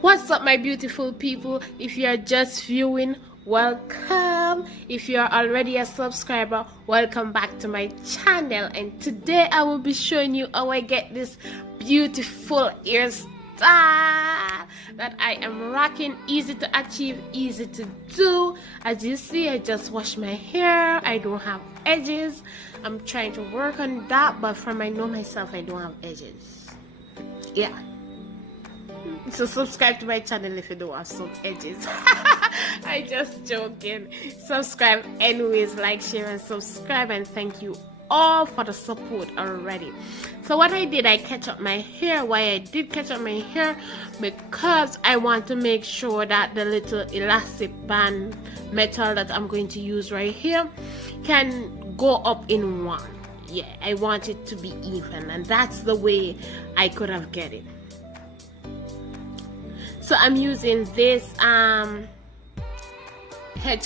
What's up, my beautiful people? If you are just viewing, welcome. If you are already a subscriber, welcome back to my channel. And today I will be showing you how I get this beautiful hairstyle that I am rocking. Easy to achieve, easy to do. As you see, I just wash my hair. I don't have edges. I'm trying to work on that, but from I know myself, I don't have edges. Yeah. So subscribe to my channel if you don't have some edges. I just joking. Subscribe anyways, like, share, and subscribe, and thank you all for the support already. So what I did, I catch up my hair. Why I did catch up my hair? Because I want to make sure that the little elastic band metal that I'm going to use right here can go up in one. Yeah, I want it to be even, and that's the way I could have get it. So I'm using this head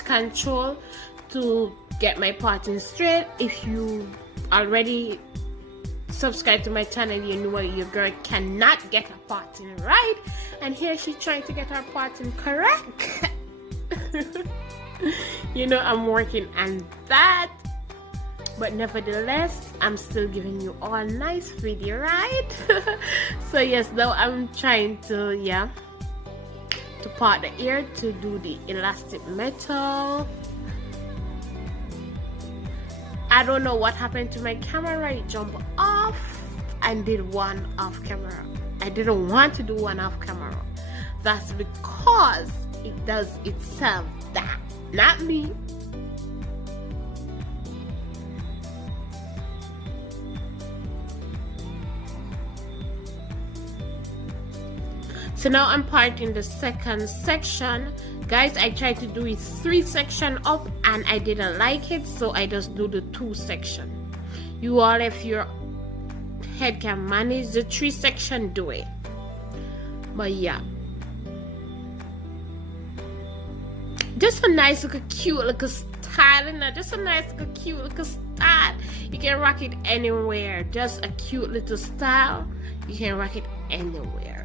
control to get my parting straight. If you already subscribe to my channel, you know your girl cannot get her parting right, and here she's trying to get her parting correct. You know, I'm working on that, but nevertheless I'm still giving you all a nice video, right? So yes, though I'm trying to to part the ear to do the elastic metal. I don't know what happened to my camera. It jumped off and did one off camera. I didn't want to do one off camera. That's because it does itself that, not me. So now I'm parting the second section. Guys, I tried to do it 3 sections up and I didn't like it, so I just do the 2 sections. You all, if your head can manage the 3 sections, do it. But yeah, just a nice little cute little style, and just a nice little cute little style. You can rock it anywhere. Just a cute little style. You can rock it anywhere.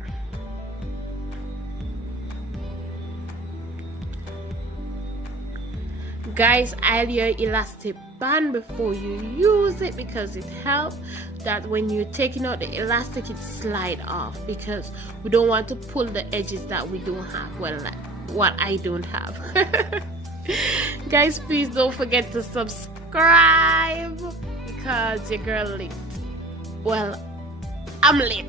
Guys, add your elastic band before you use it, because it helps that when you're taking out the elastic, it slide off, because we don't want to pull the edges that we don't have. Well, like what I don't have. Guys, please don't forget to subscribe, because your girl lit. Well, I'm lit.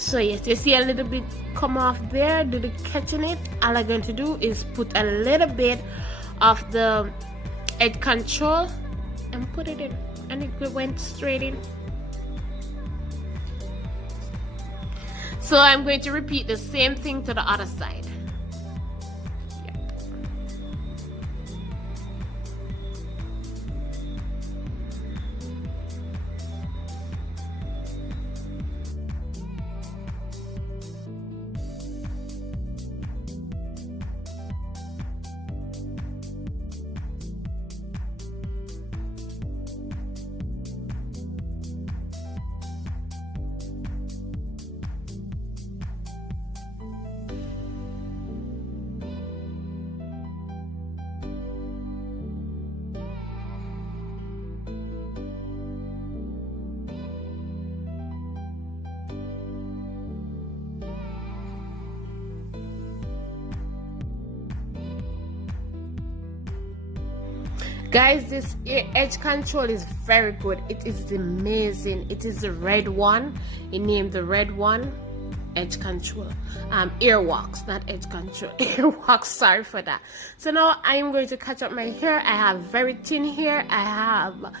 So yes, you see a little bit come off there, do the catching it. All I'm going to do is put a little bit of the head control and put it in, and it went straight in. So I'm going to repeat the same thing to the other side. Guys, this edge control is very good. It is amazing. It is the red one. It named the red one edge control. Earwax, not edge control. Earwax, sorry for that. So now I am going to catch up my hair. I have very thin hair. I have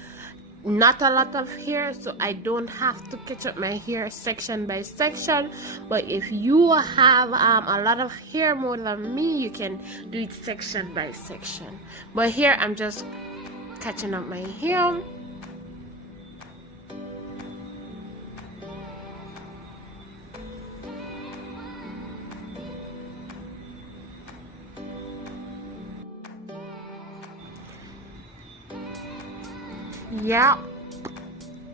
not a lot of hair, so I don't have to catch up my hair section by section. But if you have a lot of hair, more than me, you can do it section by section. But here I'm just catching up my hair. Yeah.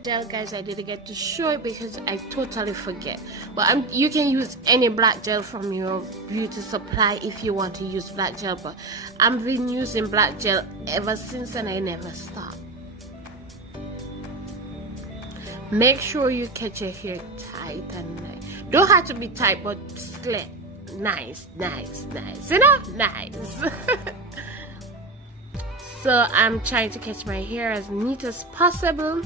Gel, guys, I didn't get to show it because I totally forget, but you can use any black gel from your beauty supply if you want to use black gel, but I've been using black gel ever since and I never stop. Make sure you catch your hair tight and nice. Don't have to be tight, but slick, nice, you know, nice. So I'm trying to catch my hair as neat as possible.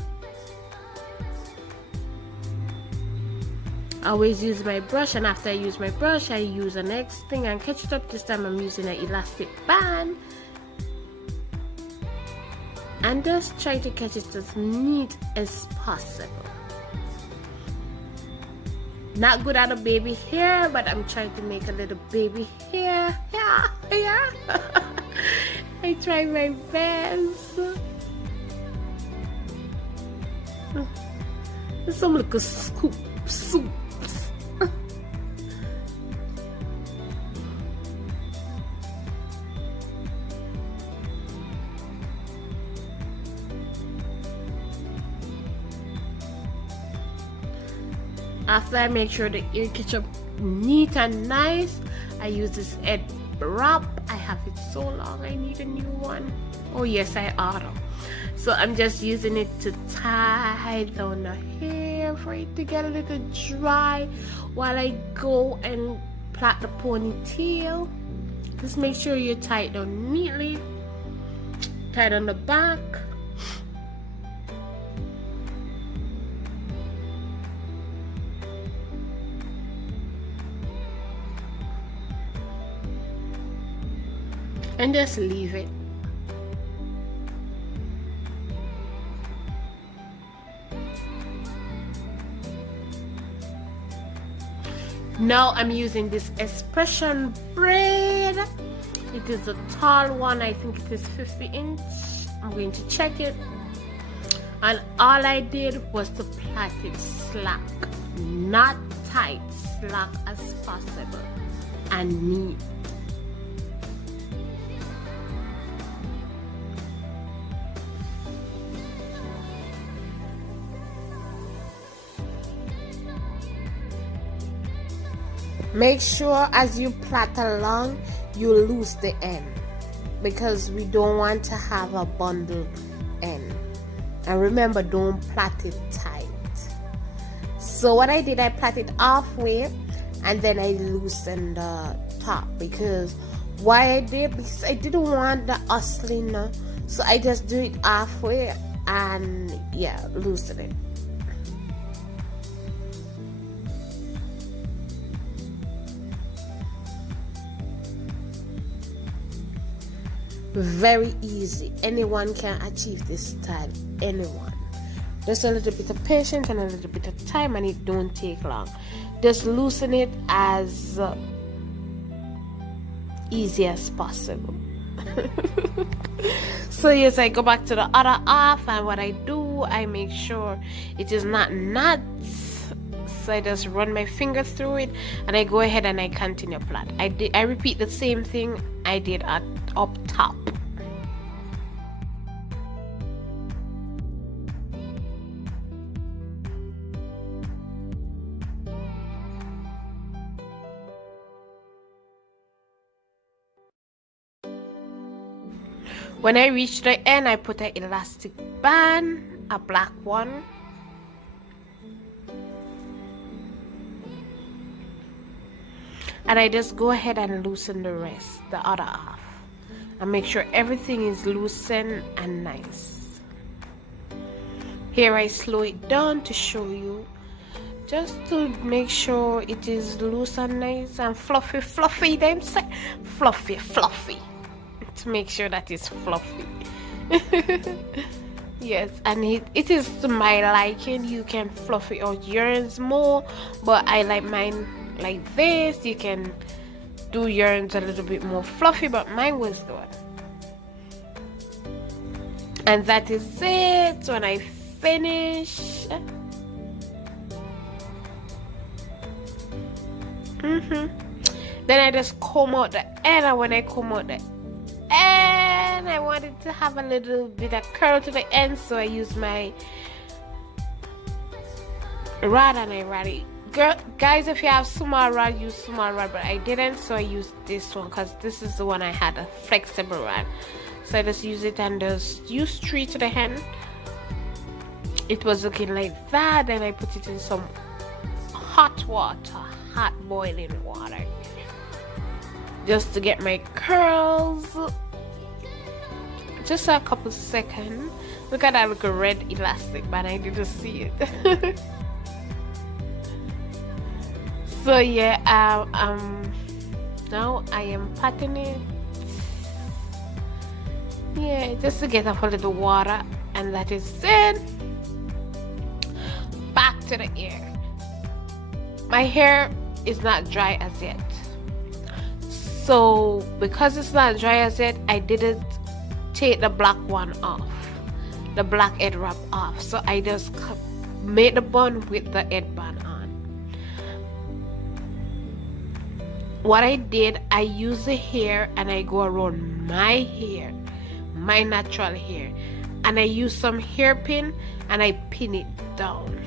I always use my brush, and after I use my brush, I use the next thing and catch it up. This time I'm using an elastic band and just try to catch it as neat as possible. Not good at a baby hair, but I'm trying to make a little baby hair. Yeah. I try my best. Some little soups. After I make sure the ear catch up neat and nice, I use this head wrap. I have it so long, I need a new one. Oh yes, I oughta. So I'm just using it to tie down the hair for it to get a little dry while I go and plait the ponytail. Just make sure you tie it down neatly. Tie it on the back. And just leave it. Now I'm using this expression braid. It is a tall one. I think it is 50 inch. I'm going to check it. And all I did was to plait it slack, not tight, slack as possible and neat. Make sure as you plait along, you loose the end, because we don't want to have a bundle end. And remember, don't plait it tight. So what I did, I plaited halfway and then I loosened the top, because why I did, because I didn't want the hustling, so I just do it halfway and yeah, loosen it. Very easy. Anyone can achieve this style. Anyone. Just a little bit of patience and a little bit of time, and it don't take long. Just loosen it as easy as possible. So yes, I go back to the other half, and what I do, I make sure it is not knots. So I just run my finger through it and I go ahead and I continue plait. I repeat the same thing I did at up top. When I reach the end, I put an elastic band, a black one. And I just go ahead and loosen the rest, the other half. And make sure everything is loosened and nice. Here I slow it down to show you, just to make sure it is loose and nice and fluffy, them say fluffy, to make sure that it's fluffy. Yes, and it is to my liking. You can fluffy out yours more, but I like mine like this. You can do yours a little bit more fluffy, but mine was the one. And that is it. When I finish, then I just comb out the end. And when I comb out the end, I want wanted to have a little bit of curl to the end, so I used my rod and I rod it. Guys, if you have small rod, use small rod, but I didn't, so I used this one because this is the one I had, a flexible rod. So I just use it and just use 3 to the end. It was looking like that, and I put it in some hot water, hot boiling water, just to get my curls. Just a couple seconds. Look at that little red elastic, but I didn't see it. So yeah, now I am patting it. Yeah, just to get off a little water, and that is it. Back to the hair. My hair is not dry as yet, so because it's not dry as yet, I didn't take the black one off, the black head wrap off. So I just made the bun with the headband on. What I did, I use the hair and I go around my hair, my natural hair, and I use some hairpin and I pin it down.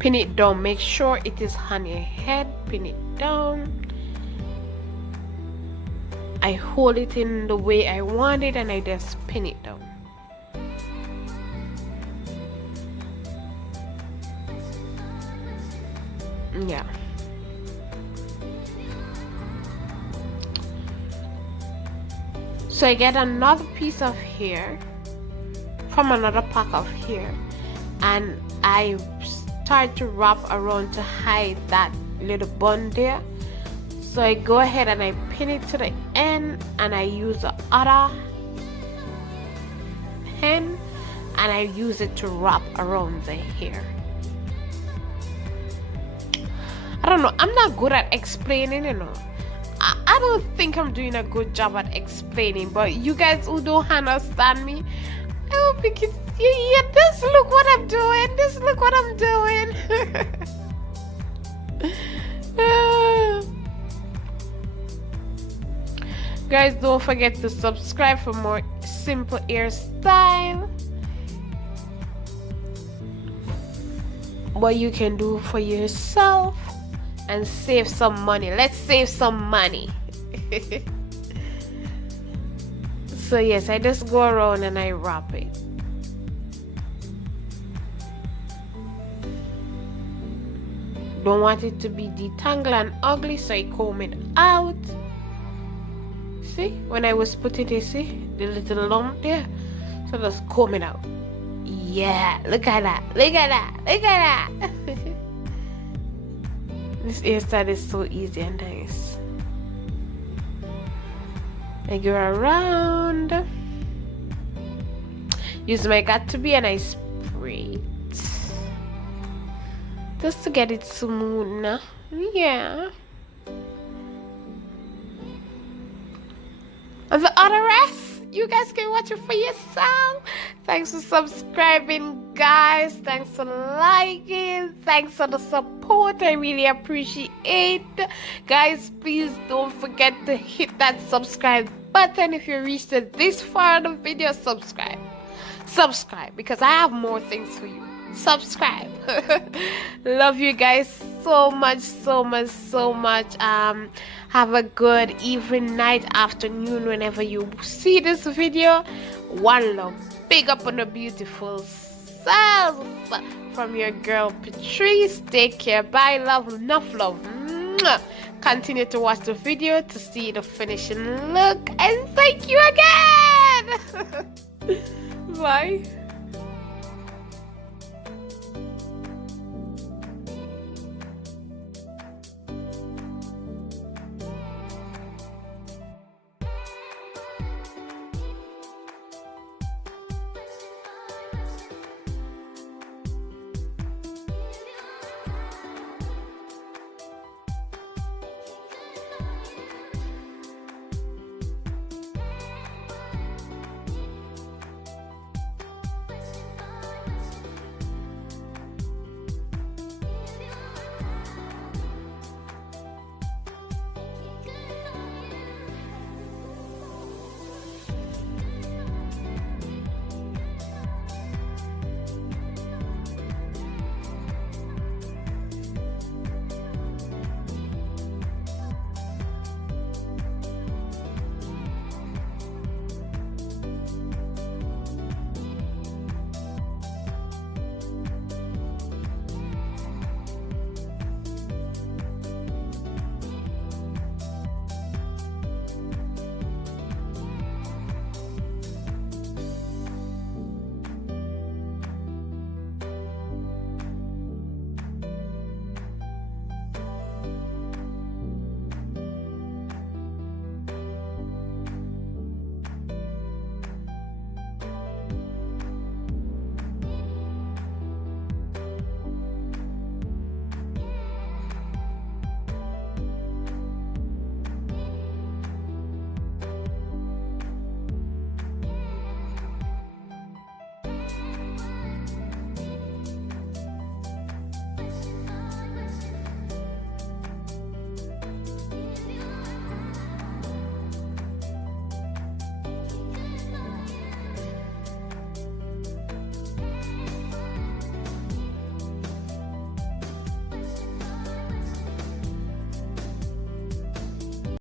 Pin it down, make sure it is on your head, pin it down. I hold it in the way I want it and I just pin it down. Yeah. So I get another piece of hair from another pack of hair, and I start to wrap around to hide that little bun there. So I go ahead and I pin it to the end, and I use the other hand and I use it to wrap around the hair. I don't know, I'm not good at explaining, you know. I don't think I'm doing a good job at explaining, but you guys who don't understand me, I don't think it's, yeah, just look what I'm doing, just look what I'm doing. Guys, don't forget to subscribe for more simple hairstyle, what you can do for yourself and save some money. Let's save some money. So yes, I just go around and I wrap it. Don't want it to be detangled and ugly, so I comb it out. See, when I was putting it, see the little lump there, so just comb it out. Yeah, look at that, look at that, look at that. This hairstyle is so easy and nice. I go around, use my got2b and I spray it just to get it smooth now. Yeah. And the other rest, you guys can watch it for yourself. Thanks for subscribing, guys. Thanks for liking. Thanks for the support. I really appreciate it. Guys, please don't forget to hit that subscribe button. If you reached this far in the video, subscribe. Subscribe, because I have more things for you. Subscribe. Love you guys so much, so much, so much. Have a good evening, night, afternoon, whenever you see this video. One love. Big up on the beautiful self from your girl Patrice. Take care. Bye. Love. Enough love. Mwah. Continue to watch the video to see the finishing look, and thank you again. Bye.